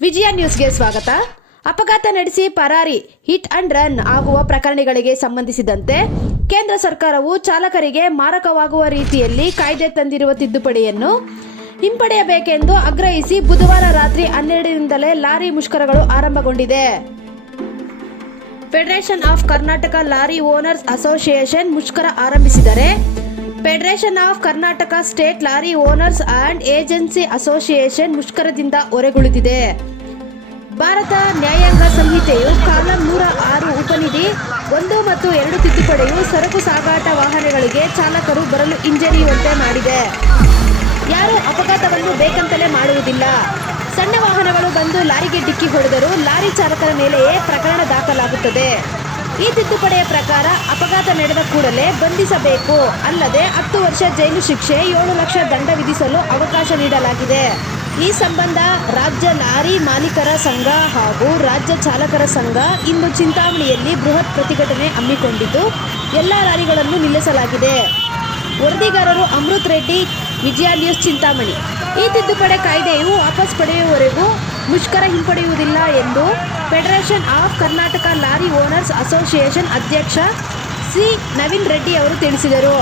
ವಿಜಯ ನ್ಯೂಸ್ಗೆ ಸ್ವಾಗತ. ಅಪಘಾತ ನಡೆಸಿ ಪರಾರಿ, ಹಿಟ್ ಅಂಡ್ ರನ್ ಆಗುವ ಪ್ರಕರಣಗಳಿಗೆ ಸಂಬಂಧಿಸಿದಂತೆ ಕೇಂದ್ರ ಸರ್ಕಾರವು ಚಾಲಕರಿಗೆ ಮಾರಕವಾಗುವ ರೀತಿಯಲ್ಲಿ ಕಾಯ್ದೆ ತಂದಿರುವ ತಿದ್ದುಪಡಿಯನ್ನು ಹಿಂಪಡೆಯಬೇಕೆಂದು ಆಗ್ರಹಿಸಿ ಬುಧವಾರ ರಾತ್ರಿ ಹನ್ನೆರಡರಿಂದಲೇ ಲಾರಿ ಮುಷ್ಕರಗಳು ಆರಂಭಗೊಂಡಿದೆ. Federation of Karnataka lorry owners association ಮುಷ್ಕರ ಆರಂಭಿಸಿದರೆ federation of Karnataka state lorry owners and agency association ಮುಷ್ಕರದಿಂದ ಹೊರಗುಳಿದಿದೆ. ಭಾರತ ನ್ಯಾಯಾಂಗ ಸಂಹಿತೆಯು ಕಾಲಂ ನೂರ ಆರು ಉಪನಿಧಿ, ಒಂದು ಮತ್ತು ಎರಡು ತಿದ್ದುಪಡಿಯು ಸರಕು ಸಾಗಾಟ ವಾಹನಗಳಿಗೆ ಚಾಲಕರು ಬರಲು ಹಿಂಜರಿಯುವಂತೆ ಮಾಡಿದೆ. ಯಾರು ಅಪಘಾತವನ್ನು ಬೇಕಂತಲೇ ಮಾಡುವುದಿಲ್ಲ. ಸಣ್ಣ ವಾಹನಗಳು ಬಂದು ಲಾರಿಗೆ ಡಿಕ್ಕಿ ಹೊಡೆದರೂ ಲಾರಿ ಚಾಲಕರ ಮೇಲೆಯೇ ಪ್ರಕರಣ ದಾಖಲಾಗುತ್ತದೆ. ಈ ತಿದ್ದುಪಡಿಯ ಪ್ರಕಾರ ಅಪಘಾತ ನಡೆದ ಕೂಡಲೇ ಬಂಧಿಸಬೇಕು. ಅಲ್ಲದೆ ಹತ್ತು ವರ್ಷ ಜೈಲು ಶಿಕ್ಷೆ, ಏಳು ಲಕ್ಷ ದಂಡ ವಿಧಿಸಲು ಅವಕಾಶ ನೀಡಲಾಗಿದೆ. ಈ ಸಂಬಂಧ ರಾಜ್ಯ ಲಾರಿ ಮಾಲೀಕರ ಸಂಘ ಹಾಗೂ ರಾಜ್ಯ ಚಾಲಕರ ಸಂಘ ಇಂದು ಚಿಂತಾಮಣಿಯಲ್ಲಿ ಬೃಹತ್ ಪ್ರತಿಭಟನೆ ಹಮ್ಮಿಕೊಂಡಿದ್ದು, ಎಲ್ಲ ಲಾರಿಗಳನ್ನು ನಿಲ್ಲಿಸಲಾಗಿದೆ. ವರದಿಗಾರರು ಅಮೃತ್ ರೆಡ್ಡಿ, ವಿಜಯ ನ್ಯೂಸ್ ಚಿಂತಾಮಣಿ. ಈ ತಿದ್ದುಪಡಿ ಕಾಯ್ದೆಯು ವಾಪಸ್ ಪಡೆಯುವವರೆಗೂ ಮುಷ್ಕರ ಹಿಂಪಡೆಯುವುದಿಲ್ಲ ಎಂದು federation of Karnataka lorry owners association ಅಧ್ಯಕ್ಷ ಸಿ. ನವೀನ್ ರೆಡ್ಡಿ ಅವರು ತಿಳಿಸಿದರು.